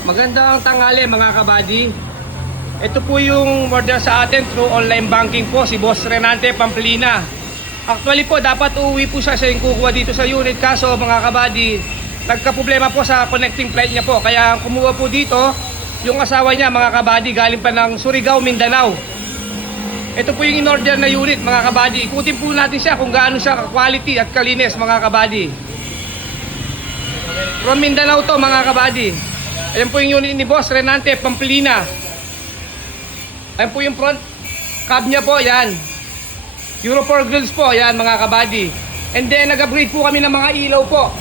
Magandang tanghali mga kabady. Ito po yung order sa atin through online banking po, si Boss Renante Pamplina. Actually po, dapat uuwi po siya yung kukuha dito sa unit. Kaso mga kabady, nagka-problema po sa connecting flight niya po. Kaya kumuha po dito yung asawa niya mga kabady, galing pa ng Surigao, Mindanao. Ito po yung in-order na unit mga kabady. Ikutin po natin siya kung gaano siya quality at kalinis mga kabady. From Mindanao to mga kabady. Ayan po yung unit ni Boss Renante Pamplina. Ayan po yung front cab niya po, yan. Euro 4 grills po, yan mga kabady. And then nag-upgrade po kami ng mga ilaw po.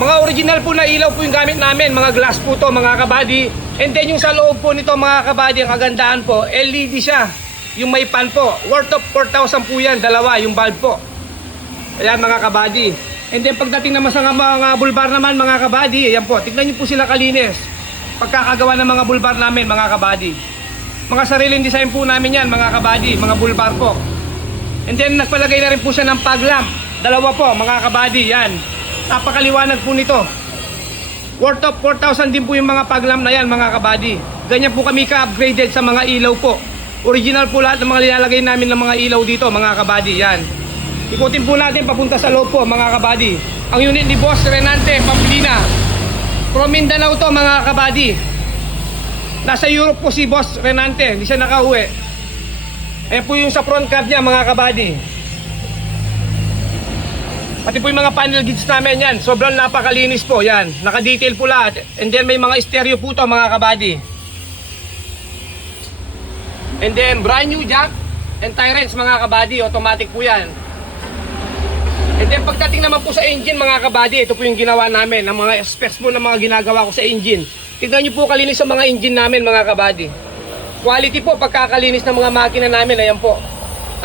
Mga original po na ilaw po yung gamit namin, mga glass po to mga kabady. And then yung sa loob po nito mga kabady, ang kagandahan po, LED siya. Yung may pan po, worth of 4,000 po yan, dalawa yung bulb po. Ayan mga kabady. And then pagdating naman sa mga bulbar naman mga kabady, ayan po, tignan nyo po sila kalinis. Pagkakagawa ng mga bulbar namin mga kabady. Mga sariling design po namin yan mga kabady, mga bulbar po. And then nagpalagay na rin po siya ng fog lamp. Dalawa po mga kabady, yan. Napakaliwanag po nito. Worth of 4,000 din po yung mga fog lamp na yan mga kabady. Ganyan po kami ka-upgraded sa mga ilaw po. Original po lahat ng mga nilalagay namin ng mga ilaw dito mga kabady, yan. Ikutin po natin papunta sa loob po mga kabady. Ang unit ni Boss Renante Pamplina. From Mindanao to mga kabady. Nasa Europe po si Boss Renante, hindi siya nakauwi. Ayan po yung sa front cab niya mga kabady. Pati po yung mga panel gauge namin yan. Sobrang napakalinis po yan. Naka-detail po lahat. And then may mga stereo po to mga kabady. And then brand new jack and tie wrench mga kabady. Automatic po yan. And then pagdating naman po sa engine mga kabady, ito po yung ginawa namin, ng mga specs po na mga ginagawa ko sa engine. Tignan nyo po kalinis sa mga engine namin mga kabady. Quality po pagkakalinis ng mga makina namin, ayan po.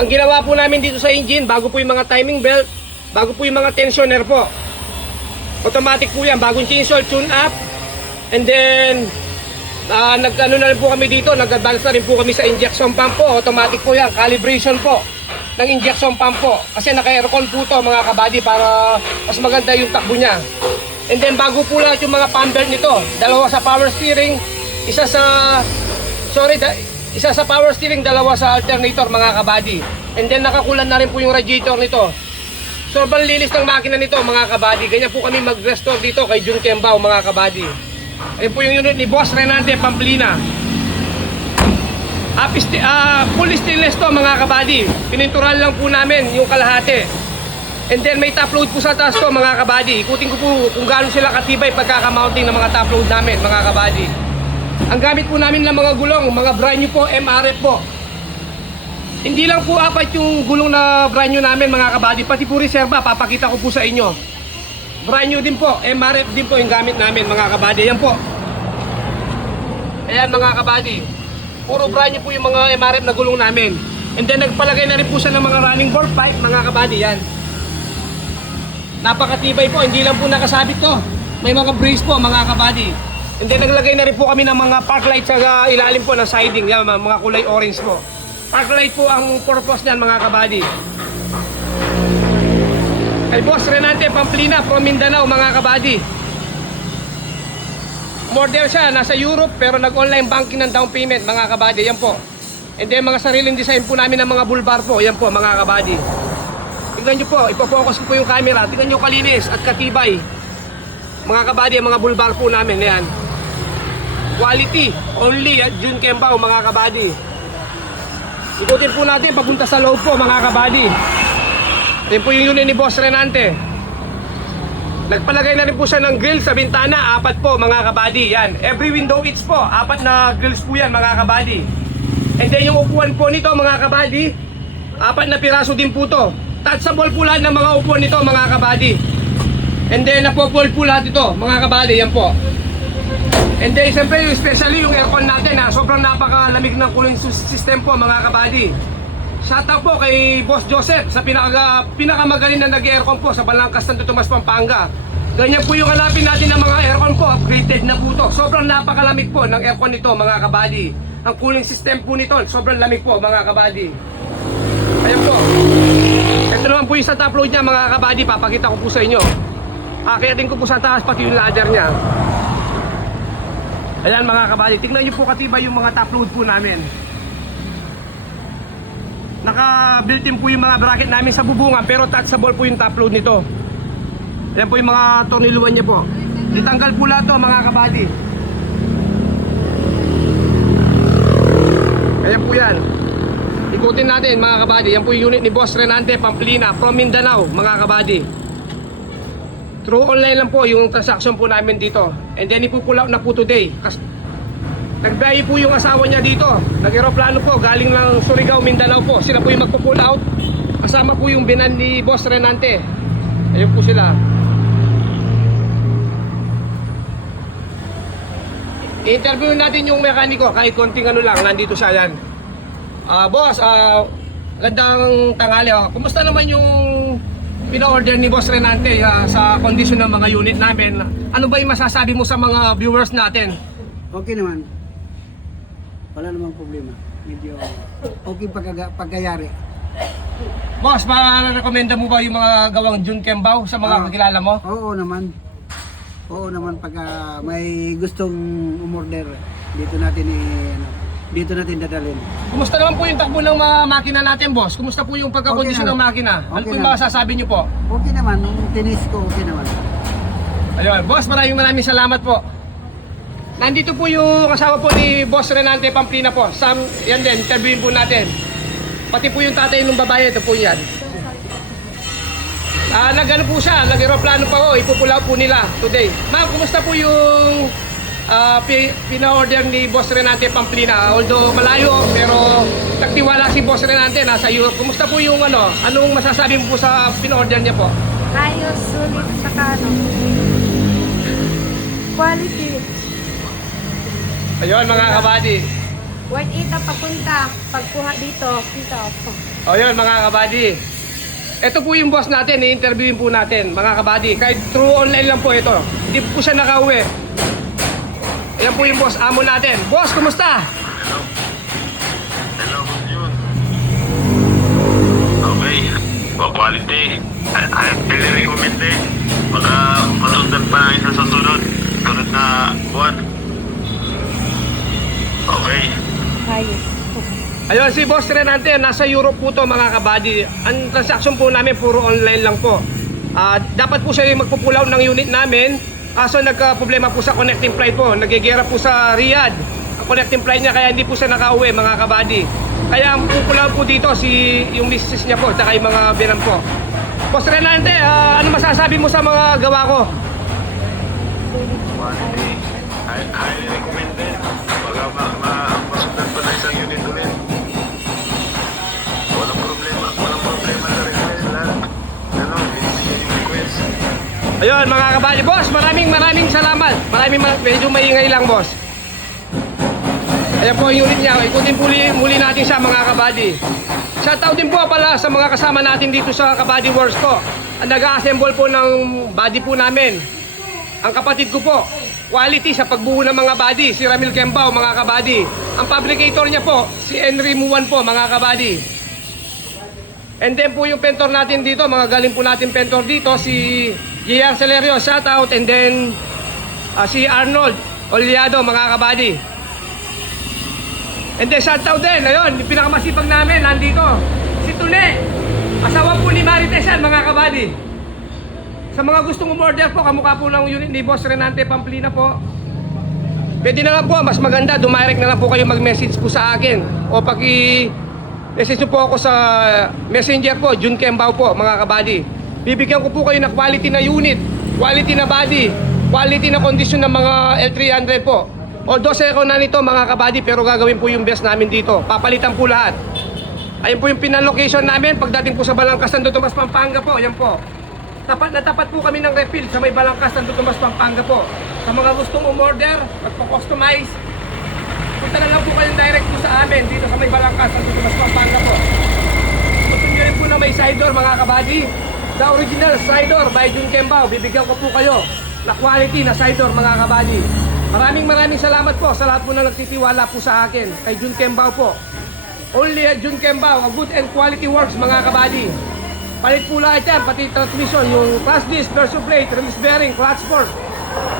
Ang ginawa po namin dito sa engine, bago po yung mga timing belt, bago po yung mga tensioner po. Automatic po yan, bagong chainsaw, tune up. And then, nag-ano na rin po kami dito, nag-advance na rin po kami sa injection pump po. Automatic po yan, calibration po ng injection pump po. Kasi naka-aircon po to mga kabady para mas maganda yung takbo niya. And then bago po lahat yung mga pump belt nito. Dalawa sa power steering, isa sa power steering, dalawa sa alternator mga kabady. And then nakakulan na rin po yung radiator nito. Sobrang linis ng makina nito mga kabady. Ganyan po kami mag-restore dito kay Jun Kembao mga kabady. Ayun po yung unit ni Boss Renante Pamplina. Full stainless to mga kabady. Pininturan lang po namin yung kalahati. And then may top load po sa taas to mga kabady. Ikutin ko po kung gaano sila katibay pagkaka-mounting ng mga top load namin mga kabady. Ang gamit po namin ng mga gulong, mga brand new po, MRF po. Hindi lang po apat yung gulong na brand new namin mga kabady, pati po reserva, papakita ko po sa inyo. Brand new din po, MRF din po yung gamit namin mga kabady. Ayan po. Ayan mga kabady. Puro brand new po yung mga MRF na gulong namin. And then nagpalagay na rin po siya ng mga running board pipe mga kabady, yan. Napakatibay po, hindi lang po nakasabit to. May mga brace po mga kabady. And then naglagay na rin po kami ng mga park light sa ilalim po ng siding, yan, mga kulay orange po. Park light po ang purpose niyan mga kabady. Kay Boss Renante Pamplina from Mindanao mga kabady. Model siya, nasa Europe pero nag-online banking ng down payment mga kabady, yan po. And then mga sariling design po namin ng mga bulbar po, yan po mga kabady. Tignan nyo po, ipofocus ko po yung camera, tignan nyo kalinis at katibay. Mga kabady, mga bulbar po namin, yan. Quality, only at Jun Kembao mga kabady. Ikutin po natin, papunta sa loob po mga kabady. Yan po yung unit ni Boss Renante. Nagpalagay na rin po siya ng grill sa bintana, apat po mga kabady, yan. Every window each po, apat na grills po yan mga kabady. And then yung upuan po nito mga kabady, apat na piraso din po to. Touchable po lahat ng mga upuan nito mga kabady. And then napopold po lahat ito mga kabady, yan po. And then siyempre especially yung aircon natin, sobrang napakalamig ng cooling system po mga kabady. Shoutout po kay Boss Joseph sa pinakamagaling na nag-aircon po sa Balangkas ng Tomas, Pampanga. Ganyan po yung hanapin natin ng mga aircon po, upgraded na po to. Sobrang napakalamig po ng aircon nito mga kabady. Ang cooling system po nito, sobrang lamig po mga kabady. Ayan po. Ito naman po yung sa top load niya mga kabady, papakita ko po sa inyo. Akitin ko po sa taas pati yung ladder niya. Ayan mga kabady, tingnan nyo po katibay yung mga top load po namin. Naka-built-in po yung mga bracket namin sa bubungan, pero touchable po yung top load nito. Ayan po yung mga torniluan niya po. Itanggal po lahat to mga kabady. Ayan po yan. Ikutin natin mga kabady. Yan po yung unit ni Boss Renante Pamplina from Mindanao mga kabady. Through online lang po yung transaction po namin dito. And then ipupull out na po today. Nagbiyahe po yung asawa niya dito. Nag-aeroplano po, galing ng Surigao, Mindanao po. Sila po yung magpo-pull out. Kasama po yung binan ni Boss Renante. Ayun po sila. I-interview natin yung mekaniko kahit konting ano lang, nandito siya yan. Boss, gandang tanghali. Kumusta naman yung pina-order ni Boss Renante sa kondisyon ng mga unit namin? Ano ba yung masasabi mo sa mga viewers natin? Okay naman. Wala namang problema. Medyo okay pagkayari. Boss, ma-recommenda mo ba yung mga gawang Jun Kembao sa mga kakilala mo? Oo naman. Oo naman pagka may gustong umorder, dito natin dito natin dadalhin. Kumusta naman po yung takbo ng mga makina natin, boss? Kumusta po yung pagkakondisyon Okay ng makina? Ano po Okay yung na. masasabi niyo po? Okay naman, nung tinis ko okay naman. Ayun, boss, maraming salamat po. Nandito po yung kasama po ni Boss Renante Pamplina po. Sam, yan din, interviewin po natin. Pati po yung tatay ng babae, ito po yan. Nag-ano po siya, nag-aeroplano pa po, ipupulaw po nila today. Ma'am, kumusta po yung pina-order ni Boss Renante Pamplina? Although malayo, pero nagtiwala si Boss Renante, nasa Europe. Kumusta po yung anong masasabi mo po sa pina-order niya po? Ayos, sulit, saka quality. Ayun mga kabady. Worth it ang papunta. Pagkuha dito, kita ako. Ayun mga kabady. Ito po yung boss natin, i-interviewin po natin mga kabady. Kahit through online lang po ito. Hindi po siya nakauwi. Ayan po yung boss, amo natin. Boss, kumusta? Hello. Hello, Boss Jun. Okay. Quality. I highly recommend it. Baka masundan pa isa sa sunod. Sunod na buwan. Okay. Ayos. Ayun, si Boss Renante, nasa Europe po to mga kabady. Ang transaction po namin, puro online lang po. Dapat po siya yung magpupulaw ng unit namin. Kaso nagka-problema po sa connecting flight po. Nagigera po sa Riyadh ang connecting flight niya, kaya hindi po siya nakauwi mga kabady. Kaya ang pupulaw po dito yung misis niya po, tsaka yung mga binan po. Boss Renante, ano masasabi mo sa mga gawa ko? Quality. I highly recommend it. Baka masundan pa na isang unit ulit. Walang problema sa request lahat. Ano, yung request. Ayun mga kabady. Boss, maraming salamat. Medyo maingay lang boss. Ayan po yung unit niya. Ikutin muli natin siya mga kabady. Shoutout din po pala sa mga kasama natin dito sa Kabady Wars ko. Ang nag-assemble po ng body po namin. Ang kapatid ko po, quality sa pagbuo ng mga body, si Ramil Kembao mga kabady. Ang fabricator niya po, si Henry Muwan po mga kabady. And then po yung pentor natin dito, mga galing po natin pentor dito, si JR Celerio, shoutout. And then si Arnold Oliado mga kabady. And then shoutout din, ayun, yung pinakamasipag namin, nandito, si Tune, asawa po ni Marites yan mga kabady. Sa mga gustong umorder po, kamukha po ng unit ni Boss Renante Pamplina po. Pwede na lang po, mas maganda, dumirect na lang po kayo mag-message po sa akin. O pag-i-message po ako sa messenger po, Jun Kembao po, mga kabady. Bibigyan ko po kayo ng quality na unit, quality na body, quality na condition ng mga L300 po. Although second na nito mga kabady, pero gagawin po yung best namin dito. Papalitan po lahat. Ayun po yung pinalocation namin, pagdating po sa Balangkas, Santo Tomas, Pampanga po, ayan po. Tapat na tapat po kami ng refill sa may Balangkas, Santo Tomas, Pampanga po. Sa mga gustong umorder, magpo-customize, punta na lang po kayong direct po sa amin dito sa may Balangkas, Santo Tomas, Pampanga po. Gusto nyo rin po na may side door mga kabady. The original side door by Jun Kembao. Bibigyan ko po kayo na quality na side door mga kabady. Maraming salamat po sa lahat po na nagtitiwala po sa akin kay Jun Kembao po. Only at Jun Kembao, a good and quality works mga kabady. Palit po lahat yan, pati transmission, yung clutch disc, verso plate, release bearing, clutch fork.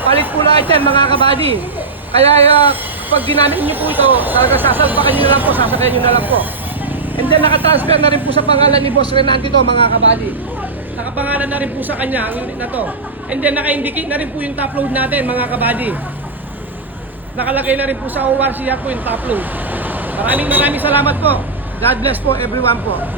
Palit po lahat yan mga kabady. Kaya pag ginamit niyo po ito, talaga sasalpakan niyo na lang po, sasakayan niyo na lang po. And then nakatransfer na rin po sa pangalan ni Boss Renante to, mga kabady. Nakapangalan na rin po sa kanya ang unit na to. And then naka-indicate na rin po yung top load natin, mga kabady. Nakalagay na rin po sa ORCR po yung top load. Maraming salamat po. God bless po everyone po.